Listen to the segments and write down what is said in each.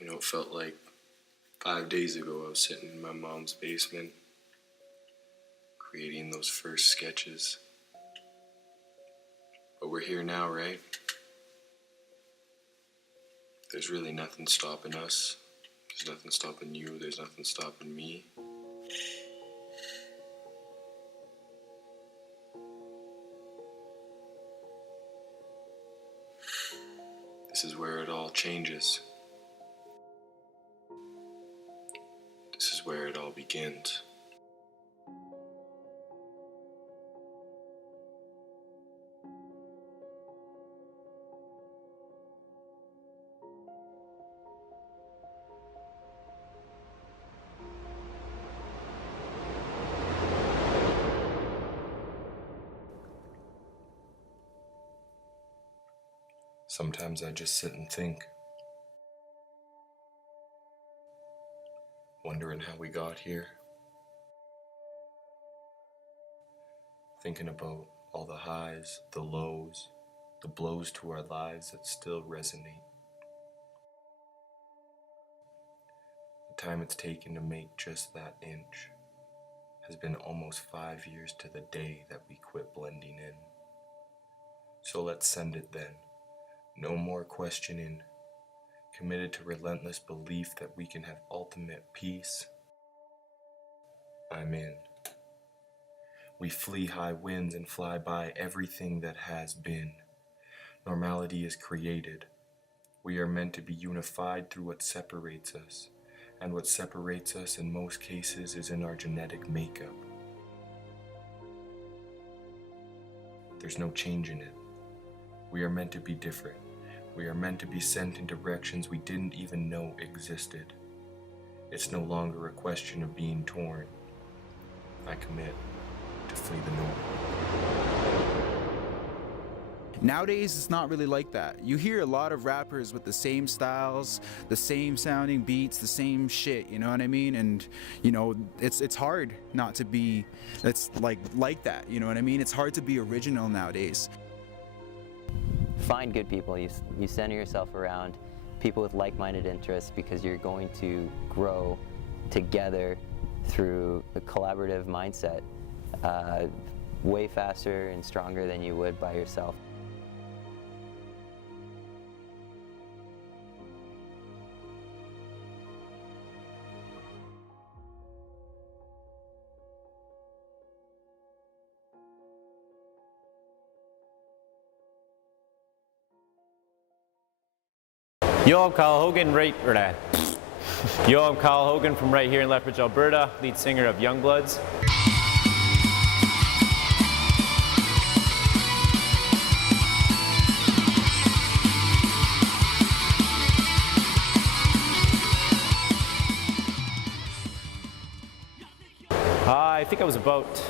You know, it felt like 5 days ago I was sitting in my mom's basement, creating those first sketches. But we're here now, right? There's really nothing stopping us. There's nothing stopping you. There's nothing stopping me. This is where it all changes. This is where it all begins. Sometimes I just sit and think, wondering how we got here, thinking about all the highs, the lows, the blows to our lives that still resonate. The time it's taken to make just that inch has been almost 5 years to the day that we quit blending in. So let's send it then. No more questioning, committed to relentless belief that we can have ultimate peace. I'm in. We flee high winds and fly by everything that has been. Normality is created. We are meant to be unified through what separates us, and what separates us in most cases is in our genetic makeup. There's no change in it. We are meant to be different. We are meant to be sent in directions we didn't even know existed. It's no longer a question of being torn. I commit to flee the norm. Nowadays, it's not really like that. You hear a lot of rappers with the same styles, the same sounding beats, the same shit, you know what I mean? And, you know, it's hard not to be, it's like that, you know what I mean? It's hard to be original nowadays. Find good people. You center yourself around people with like-minded interests because you're going to grow together through a collaborative mindset way faster and stronger than you would by yourself. Yo, I'm Kyle Hogan, Yo, I'm Kyle Hogan from right here in Lethbridge, Alberta, lead singer of YoungBloods. I think I was about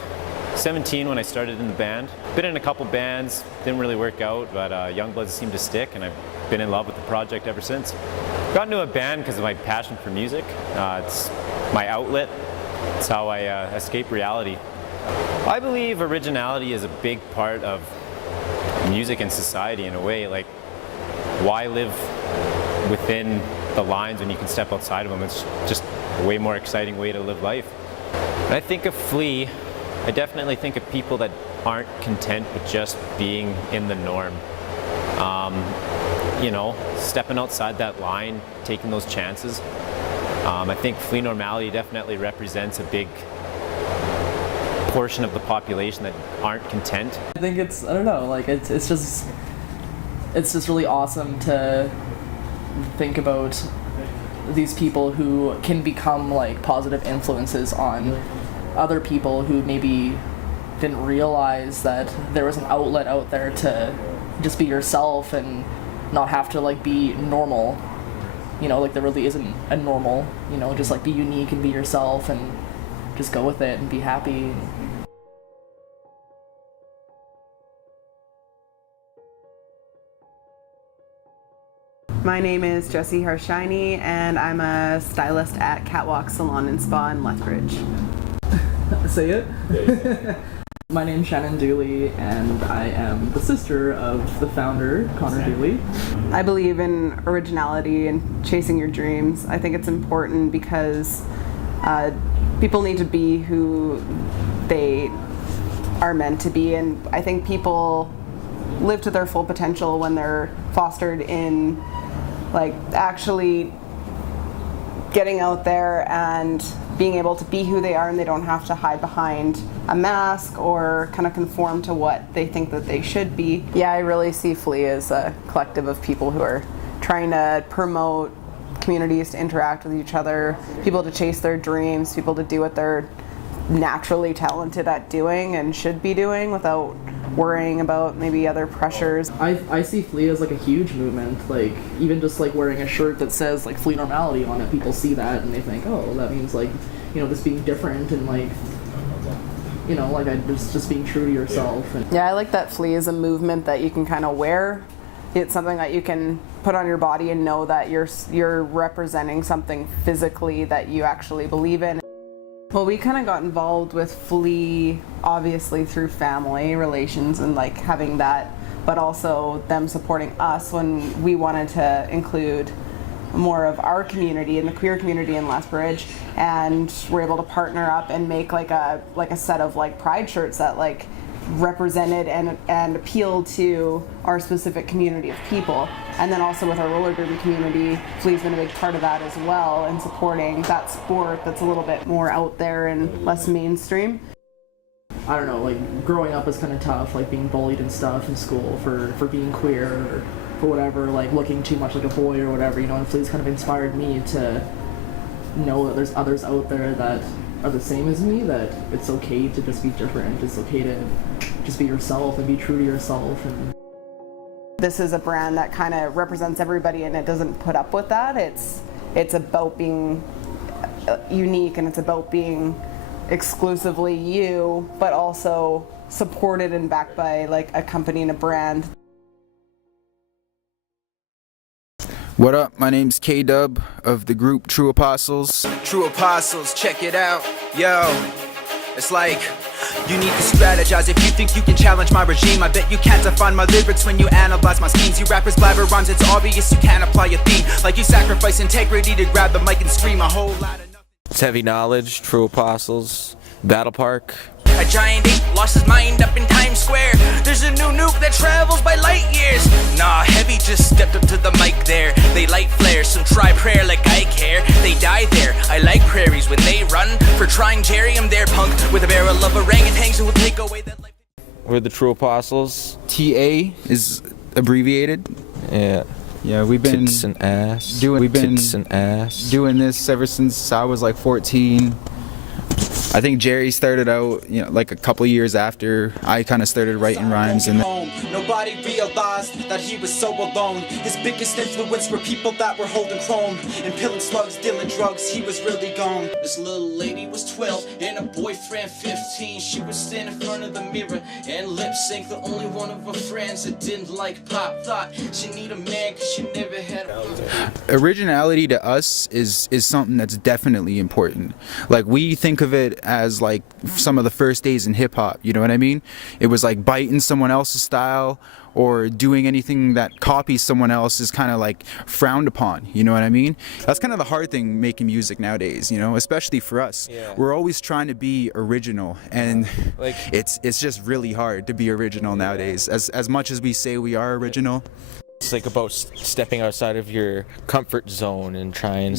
17 when I started in the band. Been in a couple bands, didn't really work out, but YoungBloods seemed to stick, and I've been in love with the project ever since. Got into a band because of my passion for music. It's my outlet. It's how I escape reality. I believe originality is a big part of music and society in a way. Like, why live within the lines when you can step outside of them? It's just a way more exciting way to live life. When I think of Flea, I definitely think of people that aren't content with just being in the norm. You know, stepping outside that line, taking those chances. I think Flea Normality definitely represents a big portion of the population that aren't content. I think it's, I don't know, like it's just really awesome to think about these people who can become like positive influences on other people who maybe didn't realize that there was an outlet out there to just be yourself and not have to like be normal, you know, like there really isn't a normal, you know, just like be unique and be yourself and just go with it and be happy. My name is Jessie Harsanyi and I'm a stylist at Catwalk Salon Spa in Lethbridge. Say it? My name's Shannon Dooley, and I am the sister of the founder, Connor Dooley. I believe in originality and chasing your dreams. I think it's important because people need to be who they are meant to be, and I think people live to their full potential when they're fostered in like actually getting out there and being able to be who they are, and they don't have to hide behind a mask or kind of conform to what they think that they should be. Yeah, I really see Flea as a collective of people who are trying to promote communities to interact with each other, people to chase their dreams, people to do what they're naturally talented at doing and should be doing without worrying about maybe other pressures. I see Flea as like a huge movement, like even just like wearing a shirt that says like Flea Normality on it, people see that and they think, oh, that means like, you know, this being different and like, you know, like just being true to yourself. And yeah, I like that Flea is a movement that you can kind of wear. It's something that you can put on your body and know that you're representing something physically that you actually believe in. Well, we kind of got involved with Flea obviously through family relations and like having that, but also them supporting us when we wanted to include more of our community and the queer community in Lethbridge, and we're able to partner up and make like a set of like pride shirts that like represented and appealed to our specific community of people. And then also with our roller derby community, Flea's been a big part of that as well, and supporting that sport that's a little bit more out there and less mainstream. I don't know, like growing up is kind of tough, like being bullied and stuff in school for being queer or for whatever, like looking too much like a boy or whatever, you know, and Flea's kind of inspired me to know that there's others out there that are the same as me, that it's okay to just be different, it's okay to just be yourself and be true to yourself. And this is a brand that kind of represents everybody, and it doesn't put up with that. It's about being unique, and it's about being exclusively you, but also supported and backed by like a company and a brand. What up? My name's K-Dub of the group True Apostles. True Apostles, check it out. Yo, it's like, you need to strategize if you think you can challenge my regime. I bet you can't define my lyrics when you analyze my schemes. You rappers blabber rhymes, it's obvious you can't apply a theme. Like you sacrifice integrity to grab the mic and scream a whole lot of nothing. It's Heavy Knowledge, True Apostles, Battle Park. A giant ape lost his mind up in Times Square. There's a new nuke that travels by light years. Nah, Heavy just stepped up to the mic there. They light flares, some try prayer like I care. They die there, I like prairies when they run. For trying Jerry, I'm their punk with a barrel of orangutans who will take away that life. We're the True Apostles. TA is abbreviated. Yeah. Yeah, we've been Tits and ass. Tits and ass. doing this ever since I was like 14. I think Jerry started out, you know, like a couple years after I kind of started writing rhymes. And nobody realized that he was so alone. His biggest influence were people that were holding chrome and pilling slugs, dealing drugs. He was really gone. This little lady was 12 and her boyfriend 15. She would stand in front of the mirror and lip sync. The only one of her friends that didn't like pop. Thought she need a man cause she never had a originality to us is something that's definitely important. Like, we think of it as like some of the first days in hip hop, you know what I mean? It was like biting someone else's style or doing anything that copies someone else is kind of like frowned upon, you know what I mean? That's kind of the hard thing making music nowadays, you know, especially for us. Yeah. We're always trying to be original, and like it's just really hard to be original nowadays. As much as we say we are original, It's like about stepping outside of your comfort zone and trying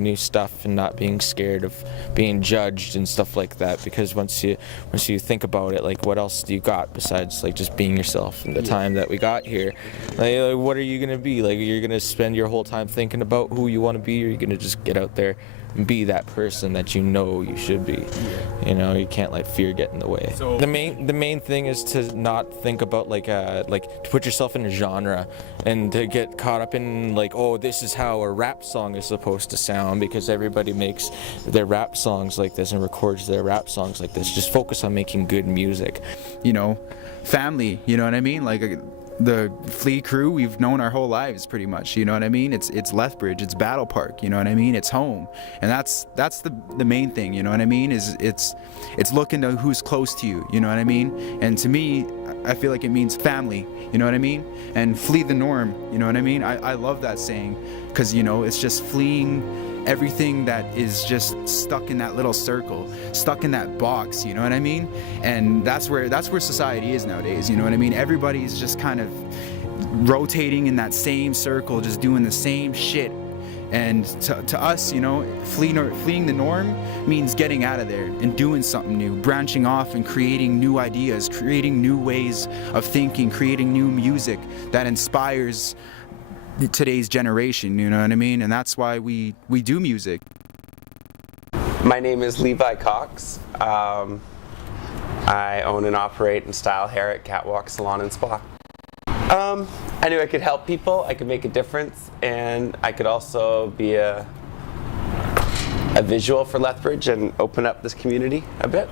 new stuff and not being scared of being judged and stuff like that. Because once you think about it, like, what else do you got besides like just being yourself? And the time that we got here, like, what are you gonna be? Like, you're gonna spend your whole time thinking about who you want to be, or you're gonna just get out there and be that person that you know you should be. You know, you can't let fear get in the way. So the main thing is to not think about like to put yourself in a genre and to get caught up in like, oh, this is how a rap song is supposed to sound, because everybody makes their rap songs like this and records their rap songs like this. Just focus on making good music. You know, family, you know what I mean? Like, the Flea crew, we've known our whole lives pretty much, you know what I mean? It's Lethbridge, it's Battle Park, you know what I mean? It's home. And that's the main thing, you know what I mean? Is it's looking to who's close to you, you know what I mean? And to me, I feel like it means family, you know what I mean? And flee the norm, you know what I mean? I love that saying, because, you know, it's just fleeing everything that is just stuck in that little circle, stuck in that box, you know what I mean? And that's where society is nowadays, you know what I mean? Everybody's just kind of rotating in that same circle, just doing the same shit. And to us, you know, fleeing the norm means getting out of there and doing something new, branching off and creating new ideas, creating new ways of thinking, creating new music that inspires today's generation, you know what I mean? And that's why we do music. My name is Levi Cox. I own and operate and style hair at Catwalk Salon and Spa. I knew I could help people, I could make a difference, and I could also be a visual for Lethbridge and open up this community a bit.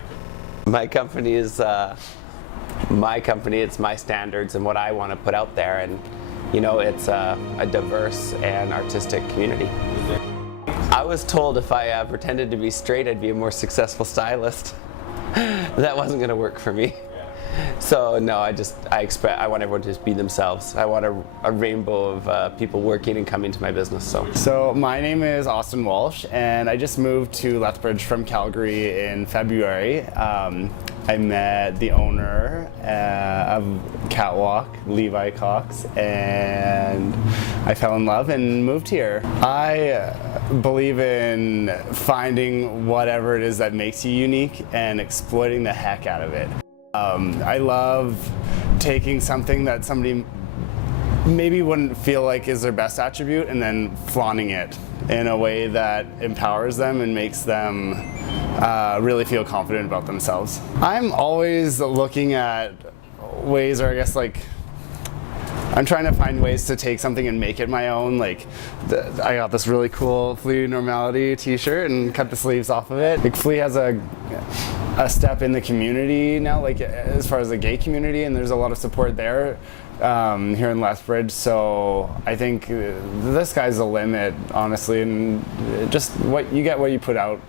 My company is it's my standards and what I want to put out there, and you know, it's a diverse and artistic community. I was told if I pretended to be straight, I'd be a more successful stylist. That wasn't going to work for me. So no, I want everyone to just be themselves. I want a rainbow of people working and coming to my business. So my name is Austin Walsh, and I just moved to Lethbridge from Calgary in February. I met the owner of Catwalk, Levi Cox, and I fell in love and moved here. I believe in finding whatever it is that makes you unique and exploiting the heck out of it. I love taking something that somebody maybe wouldn't feel like is their best attribute and then flaunting it in a way that empowers them and makes them really feel confident about themselves. I'm always looking at ways, or I guess like I'm trying to find ways to take something and make it my own. Like I got this really cool Flea Normality t-shirt and cut the sleeves off of it. Like Flea has a step in the community now, like as far as the gay community, and there's a lot of support there here in Lethbridge. So I think the sky's the limit, honestly, and just what you get, what you put out.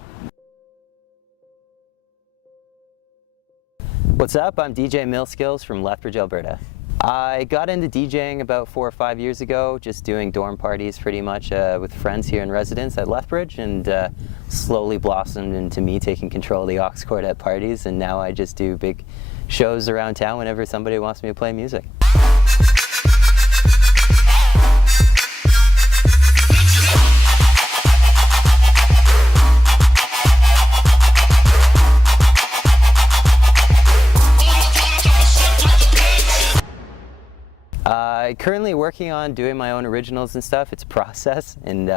What's up? I'm DJ Millskills from Lethbridge, Alberta. I got into DJing about 4 or 5 years ago, just doing dorm parties pretty much with friends here in residence at Lethbridge, and slowly blossomed into me taking control of the aux cord at parties, and now I just do big shows around town whenever somebody wants me to play music. Currently working on doing my own originals and stuff. It's a process, and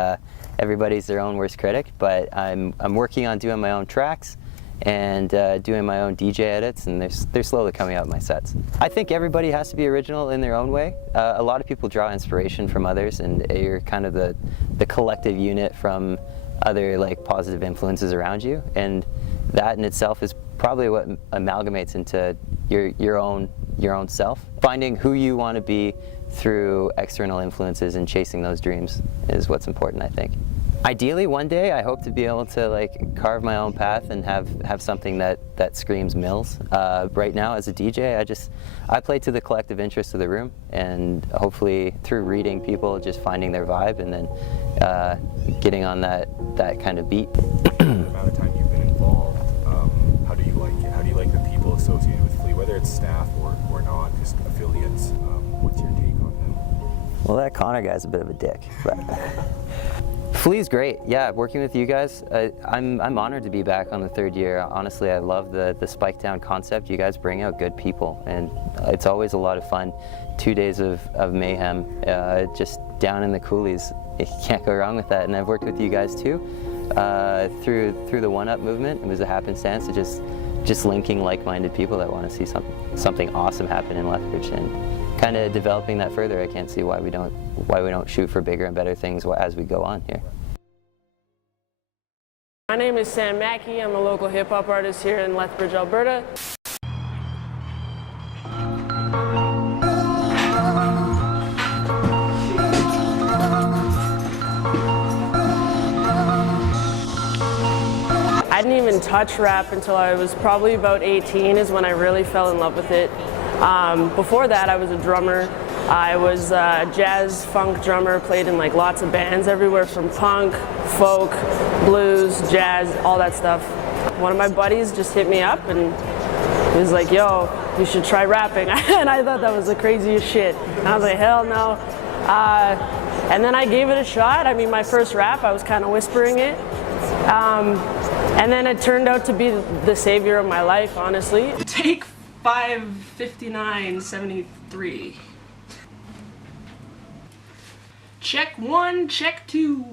everybody's their own worst critic, but I'm working on doing my own tracks and doing my own DJ edits, and they're slowly coming out in my sets. I think everybody has to be original in their own way. A lot of people draw inspiration from others, and you're kind of the collective unit from other like positive influences around you, and that in itself is probably what amalgamates into your own self. Finding who you want to be through external influences and chasing those dreams is what's important, I think. Ideally, one day I hope to be able to like carve my own path and have something that screams Mills. Right now, as a DJ, I play to the collective interest of the room, and hopefully through reading people, just finding their vibe, and then getting on that kind of beat. The amount of time you've been involved, how do you like it? How do you like the people associated with Flea, whether it's staff or not, just affiliates? What's your take on them? Well, that Connor guy's a bit of a dick, but Flea's great. Yeah, working with you guys, I'm honored to be back on the 3rd year. Honestly, I love the Spike Down concept. You guys bring out good people, and it's always a lot of fun. 2 days of mayhem, just down in the coulees. You can't go wrong with that. And I've worked with you guys too, through the One Up movement. It was a happenstance of just linking like-minded people that want to see something awesome happen in Lethbridge, and kind of developing that further. I can't see why we don't shoot for bigger and better things as we go on here. My name is Mackey. I'm a local hip-hop artist here in Lethbridge, Alberta. I didn't even touch rap until I was probably about 18 is when I really fell in love with it. Before that, I was a drummer. I was a jazz funk drummer, played in like lots of bands everywhere from punk, folk, blues, jazz, all that stuff. One of my buddies just hit me up and he was like, yo, you should try rapping. And I thought that was the craziest shit. And I was like, hell no. And then I gave it a shot. I mean, my first rap, I was kind of whispering it. And then it turned out to be the savior of my life, honestly. Take 5:59:73. Check 1, check 2.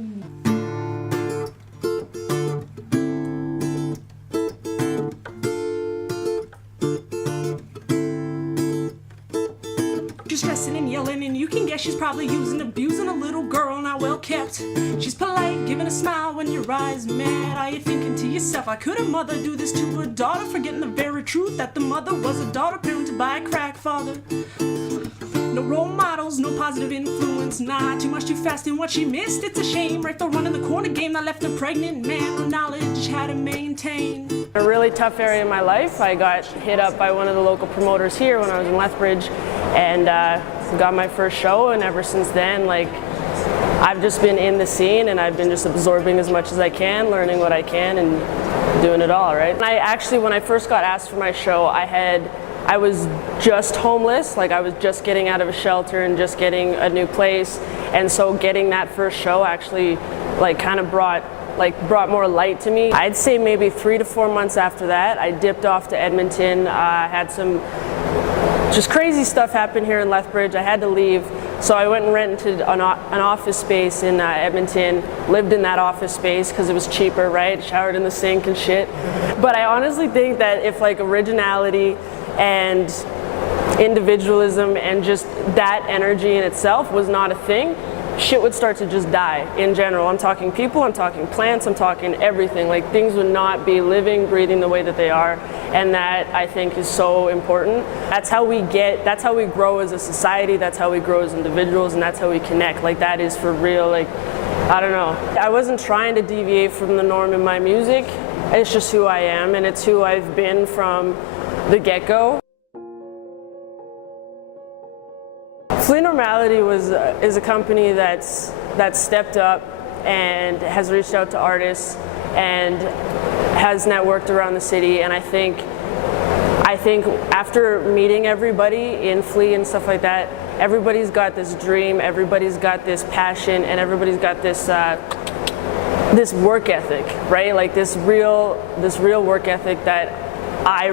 She's stressing and yelling, and you can guess she's probably using, abusing a little girl, not well kept. She's polite, giving a smile when your eyes met. Are you thinking to yourself, how could a mother do this to her daughter, forgetting the very truth that the mother was a daughter parented by a crack father? No role models, no positive influence, nah, too much too fast and what she missed, it's a shame. Right there running the corner game that left a pregnant man with knowledge how to maintain. A really tough area in my life. I got hit up by one of the local promoters here when I was in Lethbridge and got my first show, and ever since then, like, I've just been in the scene and I've been just absorbing as much as I can, learning what I can and doing it all, right? And I actually, when I first got asked for my show, I was just homeless, like I was just getting out of a shelter and just getting a new place, and so getting that first show actually like kind of brought more light to me. I'd say maybe 3 to 4 months after that, I dipped off to Edmonton. Had some just crazy stuff happen here in Lethbridge. I had to leave, so I went and rented an office space in Edmonton, lived in that office space because it was cheaper, right? Showered in the sink and shit. But I honestly think that if like originality and individualism and just that energy in itself was not a thing, shit would start to just die in general. I'm talking people, I'm talking plants, I'm talking everything. Like, things would not be living, breathing the way that they are, and that I think is so important. That's how we grow as a society, that's how we grow as individuals, and that's how we connect. Like, that is for real. Like, I don't know. I wasn't trying to deviate from the norm in my music. It's just who I am, and it's who I've been from the get-go. Flee Normality is a company that's stepped up and has reached out to artists and has networked around the city, and I think after meeting everybody in Flee and stuff like that, everybody's got this dream, everybody's got this passion, and everybody's got this this work ethic, right? Like this real work ethic that I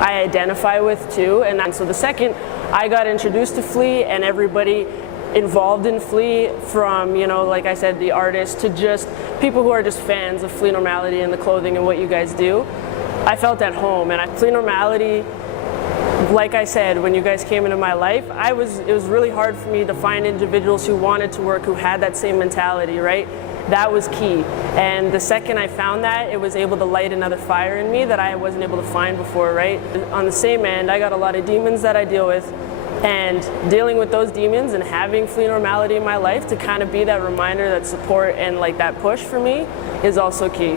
identify with too. And so the second I got introduced to Flee and everybody involved in Flee, from, you know, like I said, the artists to just people who are just fans of Flee Normality and the clothing and what you guys do, I felt at home. And Flee Normality, like I said, when you guys came into my life, it was really hard for me to find individuals who wanted to work, who had that same mentality, right? That was key. And the second I found that, it was able to light another fire in me that I wasn't able to find before, right? On the same end, I got a lot of demons that I deal with, and dealing with those demons and having Flee Normality in my life to kind of be that reminder, that support, and like that push for me is also key.